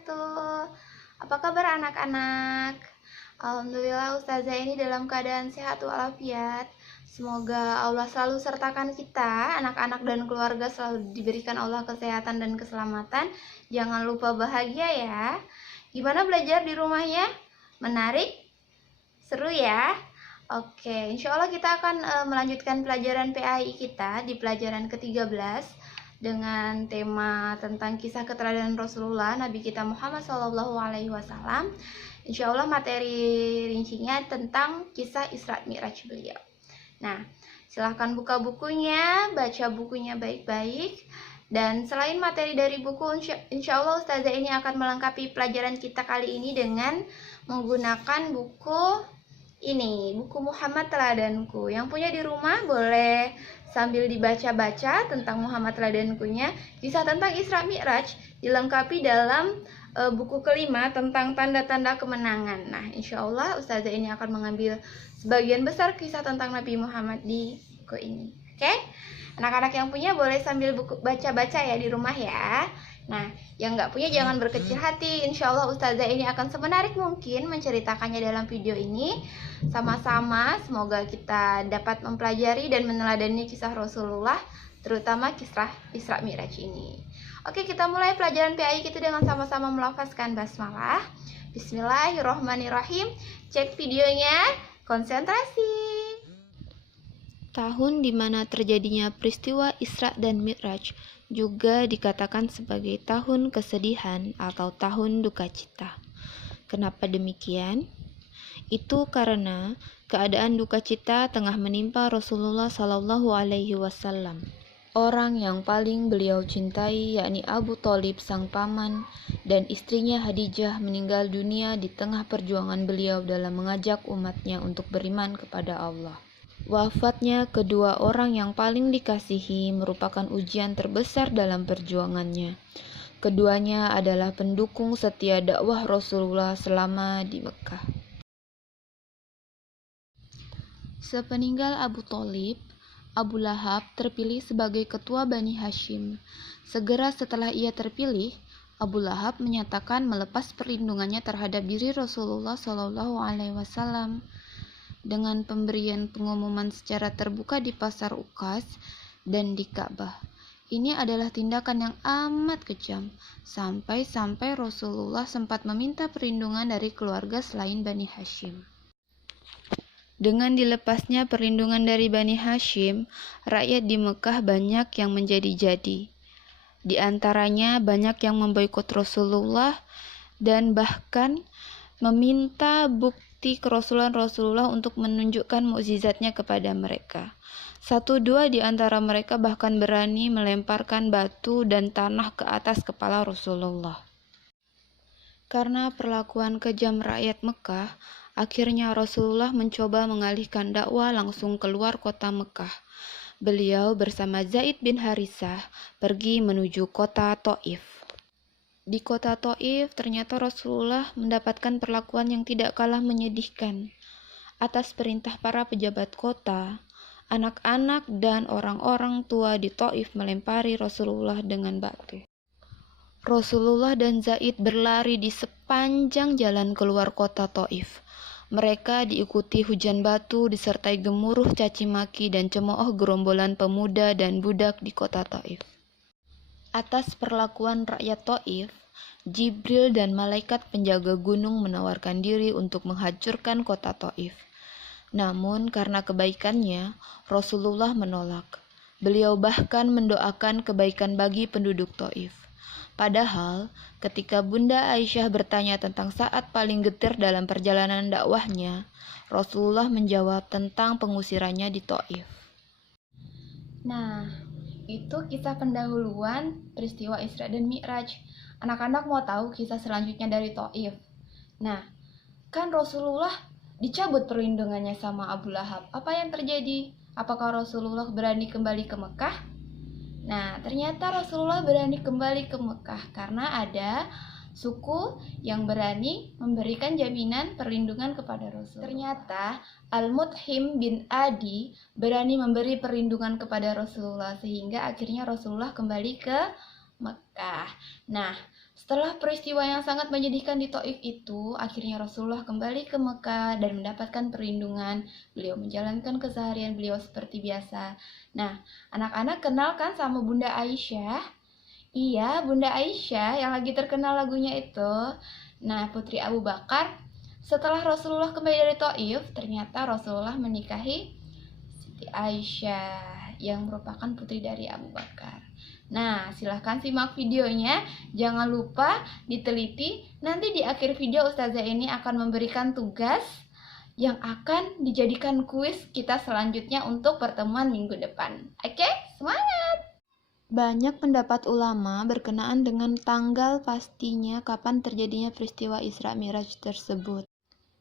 wabarakatuh. Apa kabar anak-anak? Alhamdulillah Ustazah ini dalam keadaan sehat walafiat. Semoga Allah selalu sertakan kita, anak-anak dan keluarga selalu diberikan Allah kesehatan dan keselamatan. Jangan lupa bahagia ya. Gimana belajar di rumahnya? Menarik? Seru ya? Oke, insya Allah kita akan melanjutkan pelajaran PAI kita di pelajaran ke-13 dengan tema tentang kisah keteladanan Rasulullah Nabi kita Muhammad SAW. Insya Allah materi rincinya tentang kisah Isra Mi'raj beliau. Nah, silahkan buka bukunya, baca bukunya baik-baik. Dan selain materi dari buku, insya Allah Ustazah ini akan melengkapi pelajaran kita kali ini dengan menggunakan buku ini, buku Muhammad Teladanku. Yang punya di rumah boleh sambil dibaca-baca tentang Muhammad Teladankunya. Kisah tentang Isra Mi'raj dilengkapi dalam buku kelima tentang tanda-tanda kemenangan. Nah, insya Allah Ustazah ini akan mengambil sebagian besar kisah tentang Nabi Muhammad di buku ini. Oke? Anak-anak yang punya boleh sambil baca-baca ya di rumah ya. Nah, yang nggak punya jangan berkecil hati. Insya Allah Ustazah ini akan semenarik mungkin menceritakannya dalam video ini. Sama-sama semoga kita dapat mempelajari dan meneladani kisah Rasulullah, terutama kisah Isra Mi'raj ini. Oke, kita mulai pelajaran PAI kita dengan sama-sama melafazkan basmalah. Bismillahirrohmanirrohim. Cek videonya, konsentrasi. Tahun di mana terjadinya peristiwa Isra dan Mi'raj juga dikatakan sebagai tahun kesedihan atau tahun duka cita. Kenapa demikian? Itu karena keadaan duka cita tengah menimpa Rasulullah Shallallahu Alaihi Wasallam. Orang yang paling beliau cintai yakni Abu Thalib sang paman dan istrinya Khadijah meninggal dunia di tengah perjuangan beliau dalam mengajak umatnya untuk beriman kepada Allah. Wafatnya kedua orang yang paling dikasihi merupakan ujian terbesar dalam perjuangannya. Keduanya adalah pendukung setia dakwah Rasulullah selama di Mekah. Sepeninggal Abu Thalib, Abu Lahab terpilih sebagai ketua Bani Hashim. Segera setelah ia terpilih, Abu Lahab menyatakan melepas perlindungannya terhadap diri Rasulullah SAW dengan pemberian pengumuman secara terbuka di pasar Uqas dan di Ka'bah. Ini adalah tindakan yang amat kejam, sampai-sampai Rasulullah sempat meminta perlindungan dari keluarga selain Bani Hashim. Dengan dilepasnya perlindungan dari Bani Hashim, rakyat di Mekah banyak yang menjadi-jadi. Di antaranya banyak yang memboikot Rasulullah dan bahkan meminta bukti kerasulan Rasulullah untuk menunjukkan mukjizatnya kepada mereka. 1-2 di antara mereka bahkan berani melemparkan batu dan tanah ke atas kepala Rasulullah. Karena perlakuan kejam rakyat Mekah, akhirnya Rasulullah mencoba mengalihkan dakwah langsung keluar kota Mekah. Beliau bersama Zaid bin Harithah pergi menuju kota Thaif. Di kota Thaif, ternyata Rasulullah mendapatkan perlakuan yang tidak kalah menyedihkan. Atas perintah para pejabat kota, anak-anak dan orang-orang tua di Thaif melempari Rasulullah dengan batu. Rasulullah dan Zaid berlari di sepanjang jalan keluar kota Thaif. Mereka diikuti hujan batu disertai gemuruh caci maki dan cemooh gerombolan pemuda dan budak di kota Thaif. Atas perlakuan rakyat Thaif, Jibril dan malaikat penjaga gunung menawarkan diri untuk menghancurkan kota Thaif. Namun karena kebaikannya, Rasulullah menolak. Beliau bahkan mendoakan kebaikan bagi penduduk Thaif. Padahal, ketika Bunda Aisyah bertanya tentang saat paling getir dalam perjalanan dakwahnya, Rasulullah menjawab tentang pengusirannya di Thaif. Nah, itu kisah pendahuluan peristiwa Isra dan Mi'raj. Anak-anak mau tahu kisah selanjutnya dari Thaif. Nah, kan Rasulullah dicabut perlindungannya sama Abu Lahab. Apa yang terjadi? Apakah Rasulullah berani kembali ke Mekah? Nah, ternyata Rasulullah berani kembali ke Mekah karena ada suku yang berani memberikan jaminan perlindungan kepada Rasul. Ternyata Al-Mudhim bin Adi berani memberi perlindungan kepada Rasulullah sehingga akhirnya Rasulullah kembali ke Mekah. Nah, Setelah peristiwa yang sangat menyedihkan di Taif itu, akhirnya Rasulullah kembali ke Mekah dan mendapatkan perlindungan. Beliau menjalankan keseharian beliau seperti biasa. Nah, anak-anak kenal kan sama Bunda Aisyah? Iya, Bunda Aisyah yang lagi terkenal lagunya itu. Nah, Putri Abu Bakar, setelah Rasulullah kembali dari Taif, ternyata Rasulullah menikahi Siti Aisyah yang merupakan putri dari Abu Bakar. Nah, silahkan simak videonya. Jangan lupa diteliti. Nanti di akhir video Ustazah ini akan memberikan tugas yang akan dijadikan kuis kita selanjutnya untuk pertemuan minggu depan. Oke, semangat! Banyak pendapat ulama berkenaan dengan tanggal pastinya kapan terjadinya peristiwa Isra Mi'raj tersebut.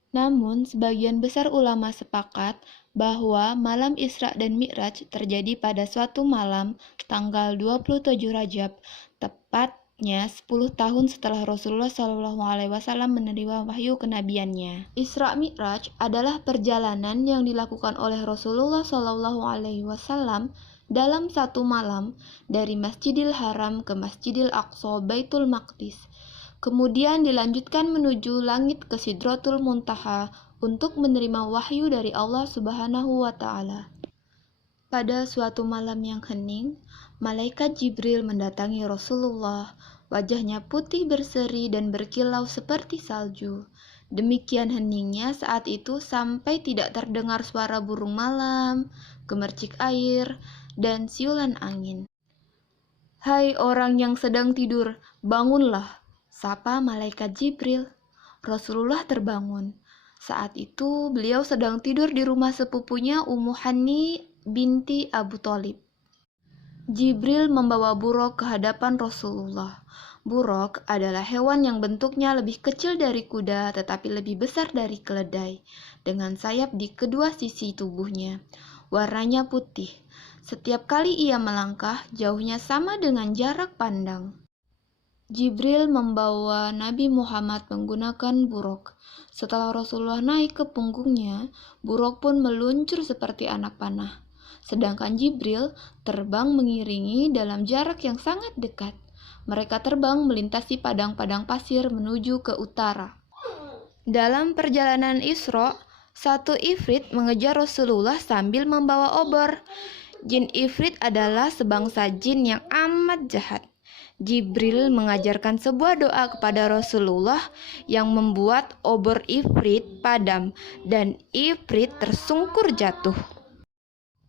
Namun, sebagian besar ulama sepakat bahwa malam Isra dan Mi'raj terjadi pada suatu malam tanggal 27 Rajab, tepatnya 10 tahun setelah Rasulullah SAW menerima wahyu kenabiannya. Isra Mi'raj adalah perjalanan yang dilakukan oleh Rasulullah SAW dalam satu malam dari Masjidil Haram ke Masjidil Aqsa Baitul Maqdis. Kemudian dilanjutkan menuju langit ke Sidratul Muntaha untuk menerima wahyu dari Allah Subhanahu wa Ta'ala. Pada suatu malam yang hening, malaikat Jibril mendatangi Rasulullah. Wajahnya putih berseri dan berkilau seperti salju. Demikian heningnya saat itu sampai tidak terdengar suara burung malam, gemercik air, dan siulan angin. "Hai orang yang sedang tidur, bangunlah," sapa malaikat Jibril. Rasulullah terbangun. Saat itu beliau sedang tidur di rumah sepupunya Ummu Hani binti Abu Thalib. Jibril membawa buruk ke hadapan Rasulullah. Buruk adalah hewan yang bentuknya lebih kecil dari kuda tetapi lebih besar dari keledai, dengan sayap di kedua sisi tubuhnya. Warnanya putih. Setiap kali ia melangkah, jauhnya sama dengan jarak pandang. Jibril membawa Nabi Muhammad menggunakan buruk. Setelah Rasulullah naik ke punggungnya, buruk pun meluncur seperti anak panah. Sedangkan Jibril terbang mengiringi dalam jarak yang sangat dekat. Mereka terbang melintasi padang-padang pasir menuju ke utara. Dalam perjalanan Isra, satu ifrit mengejar Rasulullah sambil membawa obor. Jin ifrit adalah sebangsa jin yang amat jahat. Jibril mengajarkan sebuah doa kepada Rasulullah yang membuat obor ifrit padam dan ifrit tersungkur jatuh.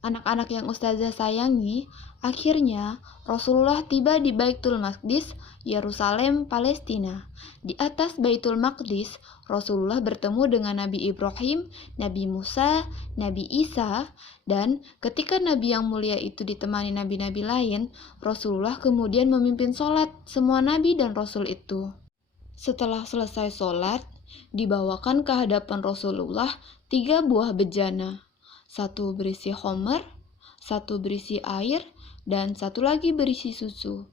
Anak-anak yang Ustazah sayangi, akhirnya Rasulullah tiba di Baitul Maqdis, Yerusalem, Palestina. Di atas Baitul Maqdis, Rasulullah bertemu dengan Nabi Ibrahim, Nabi Musa, Nabi Isa, dan ketika Nabi yang mulia itu ditemani nabi-nabi lain, Rasulullah kemudian memimpin sholat semua nabi dan Rasul itu. Setelah selesai sholat, dibawakan ke hadapan Rasulullah 3 buah bejana. Satu berisi khamar, satu berisi air, dan satu lagi berisi susu.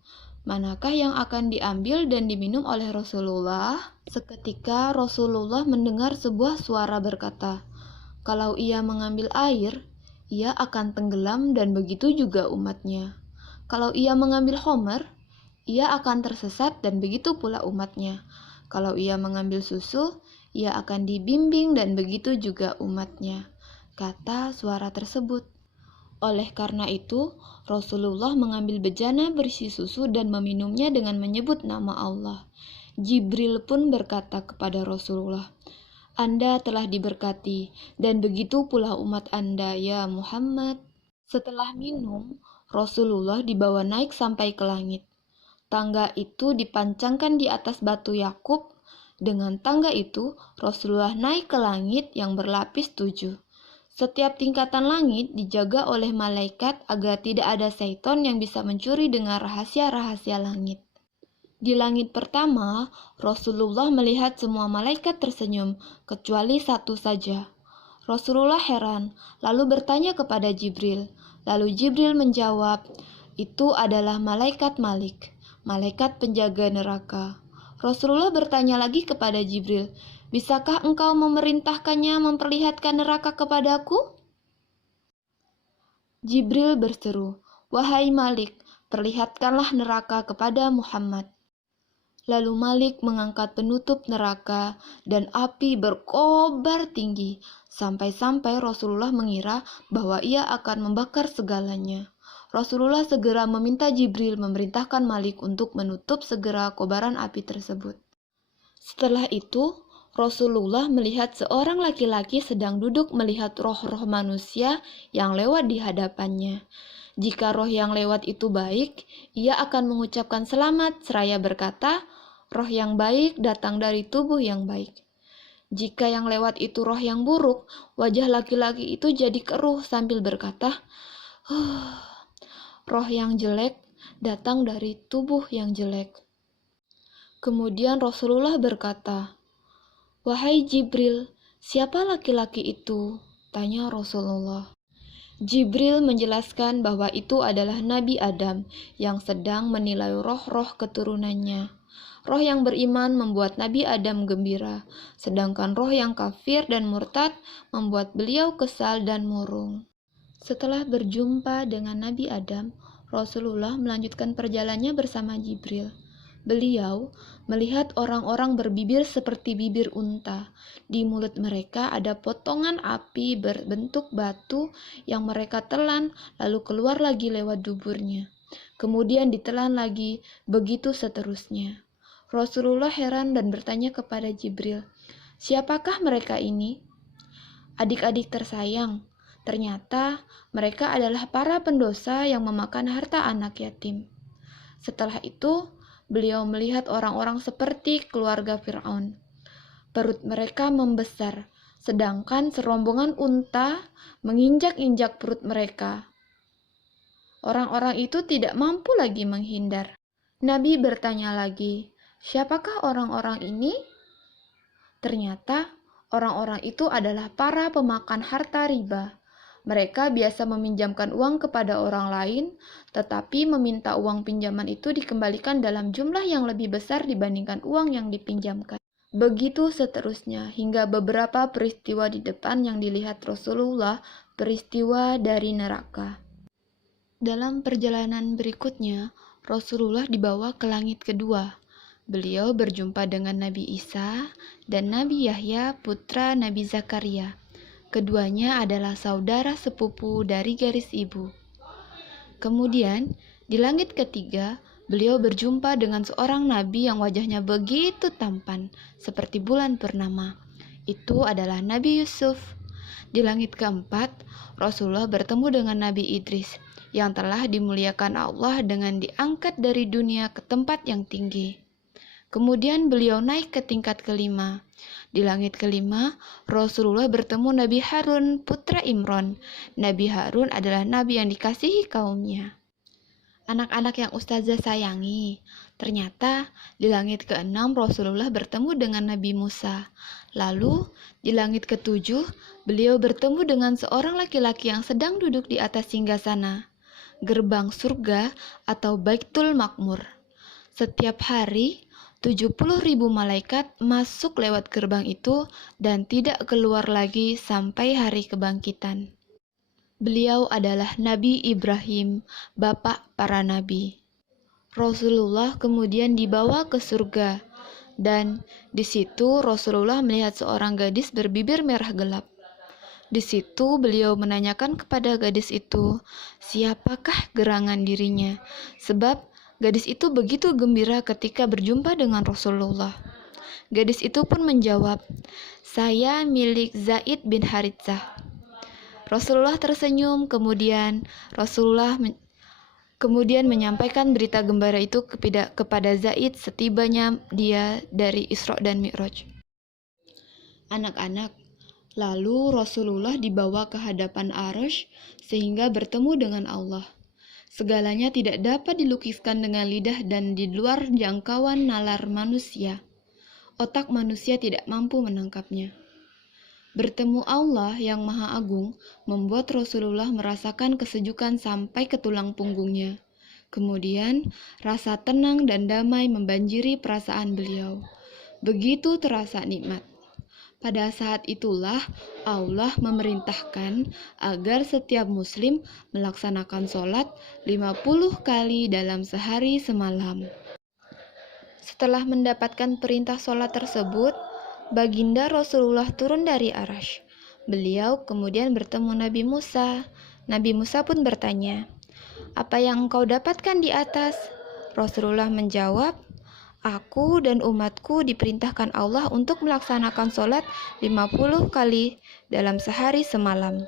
Manakah yang akan diambil dan diminum oleh Rasulullah? Seketika Rasulullah mendengar sebuah suara berkata, "Kalau ia mengambil air, ia akan tenggelam dan begitu juga umatnya. Kalau ia mengambil khamar, ia akan tersesat dan begitu pula umatnya. Kalau ia mengambil susu, ia akan dibimbing dan begitu juga umatnya," kata suara tersebut. Oleh karena itu, Rasulullah mengambil bejana berisi susu dan meminumnya dengan menyebut nama Allah. Jibril pun berkata kepada Rasulullah, "Anda telah diberkati, dan begitu pula umat Anda, ya Muhammad." Setelah minum, Rasulullah dibawa naik sampai ke langit. Tangga itu dipancangkan di atas batu Yakub. Dengan tangga itu, Rasulullah naik ke langit yang berlapis 7. Setiap tingkatan langit dijaga oleh malaikat agar tidak ada syaitan yang bisa mencuri dengan rahasia-rahasia langit. Di langit pertama, Rasulullah melihat semua malaikat tersenyum, kecuali satu saja. Rasulullah heran, lalu bertanya kepada Jibril. Lalu Jibril menjawab, "Itu adalah malaikat Malik, malaikat penjaga neraka." Rasulullah bertanya lagi kepada Jibril, "Bisakah engkau memerintahkannya memperlihatkan neraka kepadaku?" Jibril berseru, "Wahai Malik, perlihatkanlah neraka kepada Muhammad." Lalu Malik mengangkat penutup neraka dan api berkobar tinggi, sampai-sampai Rasulullah mengira bahwa ia akan membakar segalanya. Rasulullah segera meminta Jibril memerintahkan Malik untuk menutup segera kobaran api tersebut. Setelah itu, Rasulullah melihat seorang laki-laki sedang duduk melihat roh-roh manusia yang lewat di hadapannya. Jika roh yang lewat itu baik, ia akan mengucapkan selamat seraya berkata, "Roh yang baik datang dari tubuh yang baik." Jika yang lewat itu roh yang buruk, wajah laki-laki itu jadi keruh sambil berkata, "Roh yang jelek datang dari tubuh yang jelek." Kemudian Rasulullah berkata, "Wahai Jibril, siapa laki-laki itu?" tanya Rasulullah. Jibril menjelaskan bahwa itu adalah Nabi Adam yang sedang menilai roh-roh keturunannya. Roh yang beriman membuat Nabi Adam gembira, sedangkan roh yang kafir dan murtad membuat beliau kesal dan murung. Setelah berjumpa dengan Nabi Adam, Rasulullah melanjutkan perjalanannya bersama Jibril. Beliau melihat orang-orang berbibir seperti bibir unta. Di mulut mereka ada potongan api berbentuk batu yang mereka telan lalu keluar lagi lewat duburnya. Kemudian ditelan lagi, begitu seterusnya. Rasulullah heran dan bertanya kepada Jibril, "Siapakah mereka ini?" "Adik-adik tersayang, ternyata mereka adalah para pendosa yang memakan harta anak yatim." Setelah itu, beliau melihat orang-orang seperti keluarga Fir'aun. Perut mereka membesar, sedangkan serombongan unta menginjak-injak perut mereka. Orang-orang itu tidak mampu lagi menghindar. Nabi bertanya lagi, "Siapakah orang-orang ini?" Ternyata orang-orang itu adalah para pemakan harta riba. Mereka biasa meminjamkan uang kepada orang lain, tetapi meminta uang pinjaman itu dikembalikan dalam jumlah yang lebih besar dibandingkan uang yang dipinjamkan. Begitu seterusnya, hingga beberapa peristiwa di depan yang dilihat Rasulullah, peristiwa dari neraka. Dalam perjalanan berikutnya, Rasulullah dibawa ke langit kedua. Beliau berjumpa dengan Nabi Isa dan Nabi Yahya, putra Nabi Zakaria. Keduanya adalah saudara sepupu dari garis ibu. Kemudian, di langit ketiga, beliau berjumpa dengan seorang nabi yang wajahnya begitu tampan, seperti bulan purnama. Itu adalah Nabi Yusuf. Di langit keempat, Rasulullah bertemu dengan Nabi Idris, yang telah dimuliakan Allah dengan diangkat dari dunia ke tempat yang tinggi. Kemudian beliau naik ke tingkat kelima. Di langit kelima, Rasulullah bertemu Nabi Harun, putra Imran. Nabi Harun adalah nabi yang dikasihi kaumnya. Anak-anak yang Ustazah sayangi, ternyata di langit keenam Rasulullah bertemu dengan Nabi Musa. Lalu, di langit ketujuh, beliau bertemu dengan seorang laki-laki yang sedang duduk di atas singgasana, gerbang surga atau Baitul Makmur. Setiap hari, 70.000 malaikat masuk lewat gerbang itu dan tidak keluar lagi sampai hari kebangkitan. Beliau adalah Nabi Ibrahim, bapak para nabi. Rasulullah kemudian dibawa ke surga, dan di situ Rasulullah melihat seorang gadis berbibir merah gelap. Di situ beliau menanyakan kepada gadis itu, siapakah gerangan dirinya, sebab gadis itu begitu gembira ketika berjumpa dengan Rasulullah. Gadis itu pun menjawab, "Saya milik Zaid bin Haritsah." Rasulullah tersenyum, kemudian menyampaikan berita gembira itu kepada Zaid setibanya dia dari Isra dan Mi'raj. Anak-anak, lalu Rasulullah dibawa ke hadapan Arsy sehingga bertemu dengan Allah. Segalanya tidak dapat dilukiskan dengan lidah dan di luar jangkauan nalar manusia. Otak manusia tidak mampu menangkapnya. Bertemu Allah yang Maha Agung membuat Rasulullah merasakan kesejukan sampai ke tulang punggungnya. Kemudian, rasa tenang dan damai membanjiri perasaan beliau. Begitu terasa nikmat. Pada saat itulah Allah memerintahkan agar setiap muslim melaksanakan sholat 50 kali dalam sehari semalam. Setelah mendapatkan perintah sholat tersebut, Baginda Rasulullah turun dari Arasy. Beliau kemudian bertemu Nabi Musa. Nabi Musa pun bertanya, "Apa yang engkau dapatkan di atas?" Rasulullah menjawab, "Aku dan umatku diperintahkan Allah untuk melaksanakan sholat 50 kali dalam sehari semalam."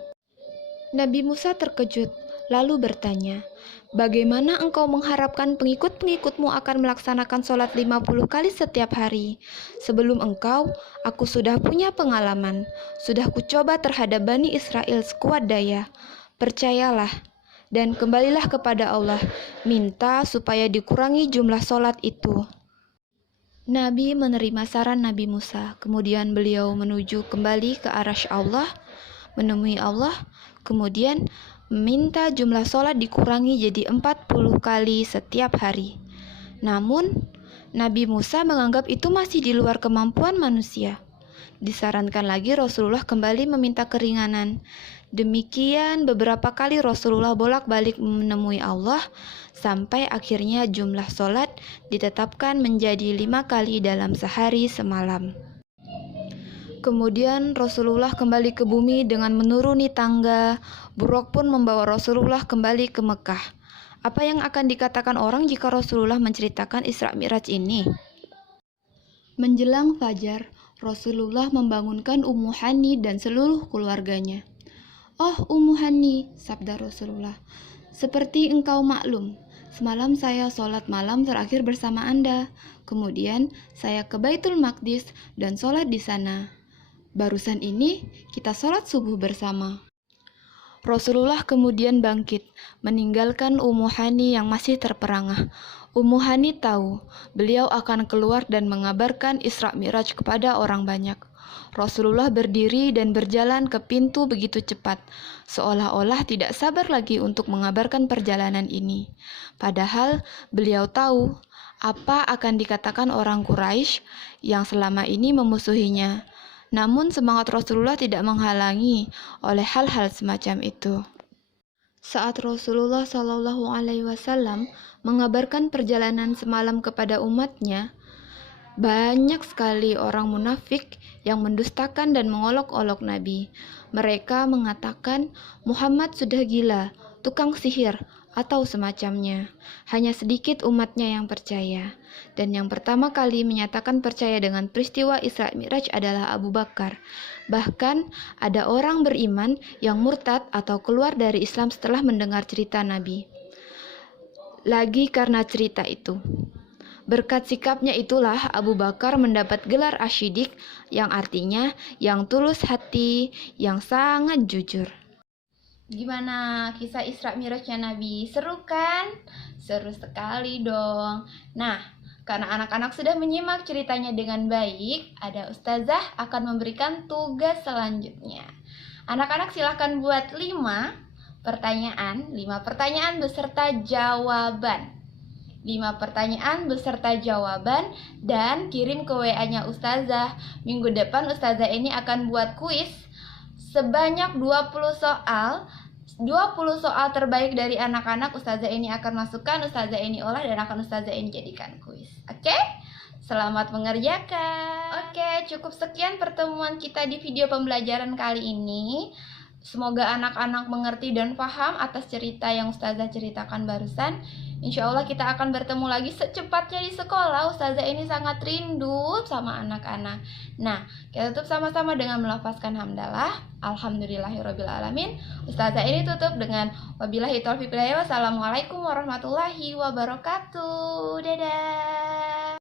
Nabi Musa terkejut, lalu bertanya, "Bagaimana engkau mengharapkan pengikut-pengikutmu akan melaksanakan sholat 50 kali setiap hari? Sebelum engkau, aku sudah punya pengalaman. Sudah kucoba terhadap Bani Israel sekuat daya. Percayalah, dan kembalilah kepada Allah. Minta supaya dikurangi jumlah sholat itu." Nabi menerima saran Nabi Musa. Kemudian beliau menuju kembali ke arasy Allah, menemui Allah, kemudian meminta jumlah sholat dikurangi jadi 40 kali setiap hari. Namun, Nabi Musa menganggap itu masih di luar kemampuan manusia. Disarankan lagi Rasulullah kembali meminta keringanan. Demikian beberapa kali Rasulullah bolak-balik menemui Allah, sampai akhirnya jumlah sholat ditetapkan menjadi 5 kali dalam sehari semalam. Kemudian Rasulullah kembali ke bumi dengan menuruni tangga. Buraq pun membawa Rasulullah kembali ke Mekah. Apa yang akan dikatakan orang jika Rasulullah menceritakan Isra Mi'raj ini? Menjelang fajar, Rasulullah membangunkan Ummu Hani dan seluruh keluarganya. "Oh Ummu Hani," sabda Rasulullah, "seperti engkau maklum, semalam saya sholat malam terakhir bersama Anda. Kemudian saya ke Baitul Maqdis dan sholat di sana. Barusan ini kita sholat subuh bersama." Rasulullah kemudian bangkit, meninggalkan Ummu Hani yang masih terperangah. Ummu Hani tahu beliau akan keluar dan mengabarkan Isra Mi'raj kepada orang banyak. Rasulullah berdiri dan berjalan ke pintu begitu cepat, seolah-olah tidak sabar lagi untuk mengabarkan perjalanan ini. Padahal beliau tahu apa akan dikatakan orang Quraisy yang selama ini memusuhinya. Namun semangat Rasulullah tidak menghalangi oleh hal-hal semacam itu. Saat Rasulullah SAW mengabarkan perjalanan semalam kepada umatnya, banyak sekali orang munafik yang mendustakan dan mengolok-olok Nabi. Mereka mengatakan Muhammad sudah gila, tukang sihir, atau semacamnya. Hanya sedikit umatnya yang percaya. Dan yang pertama kali menyatakan percaya dengan peristiwa Isra Mi'raj adalah Abu Bakar. Bahkan ada orang beriman yang murtad atau keluar dari Islam setelah mendengar cerita Nabi. Lagi karena cerita itu. Berkat sikapnya itulah Abu Bakar mendapat gelar Asy-Syiddiq yang artinya yang tulus hati, yang sangat jujur. Gimana kisah Isra Mi'rajnya Nabi? Seru kan? Seru sekali dong. Nah, karena anak-anak sudah menyimak ceritanya dengan baik, ada ustazah akan memberikan tugas selanjutnya. Anak-anak silahkan buat 5 pertanyaan beserta jawaban. 5 pertanyaan beserta jawaban dan kirim ke WA-nya ustazah. Minggu depan ustazah ini akan buat kuis sebanyak 20 soal. 20 soal terbaik dari anak-anak ustazah ini akan masukkan, ustazah ini olah, dan akan ustazah ini jadikan kuis. Oke? Selamat mengerjakan. Oke, cukup sekian pertemuan kita di video pembelajaran kali ini. Semoga anak-anak mengerti dan paham atas cerita yang ustazah ceritakan barusan. Insya Allah kita akan bertemu lagi secepatnya di sekolah. Ustazah ini sangat rindu sama anak-anak. Nah, kita tutup sama-sama dengan melafazkan hamdalah. Alhamdulillahirrabbilalamin. Ustazah ini tutup dengan wabillahi taufiq wal hidayah. Wassalamualaikum warahmatullahi wabarakatuh. Dadah.